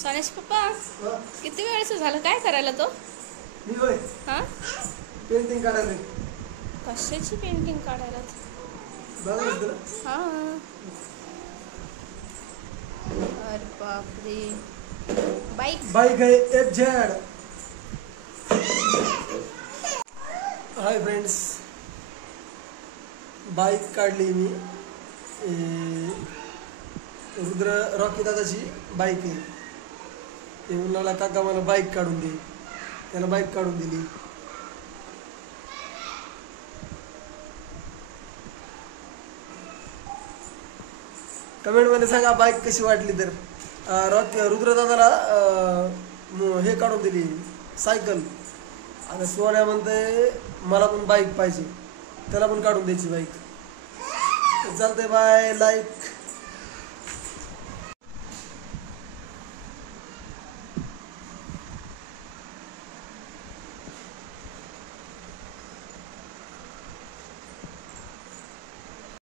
सोन्याचे पप्पा किती वेळचं झालं काय करायला तो? मी होय हा पेंटिंग काढायला. कशाची पेंटिंग काढायला? बघायचं तुला. हा अरे बापरे बाईक बाईक आहे FZ. हाय फ्रेंड्स, बाईक काढली मी. रुद्र रॉकी दादाची बाईक आहे. ते म्हणाला काका मला बाईक काढून दे, त्याला बाईक काढून दिली. कमेंटमध्ये सांगा बाईक कशी वाटली तर. रुद्र दादाला हे काढून दिली सायकल. आता सोन्या म्हणते मला पण बाईक पाहिजे, त्याला पण काढून द्यायची बाईक. चालतंय, बाय. लाईक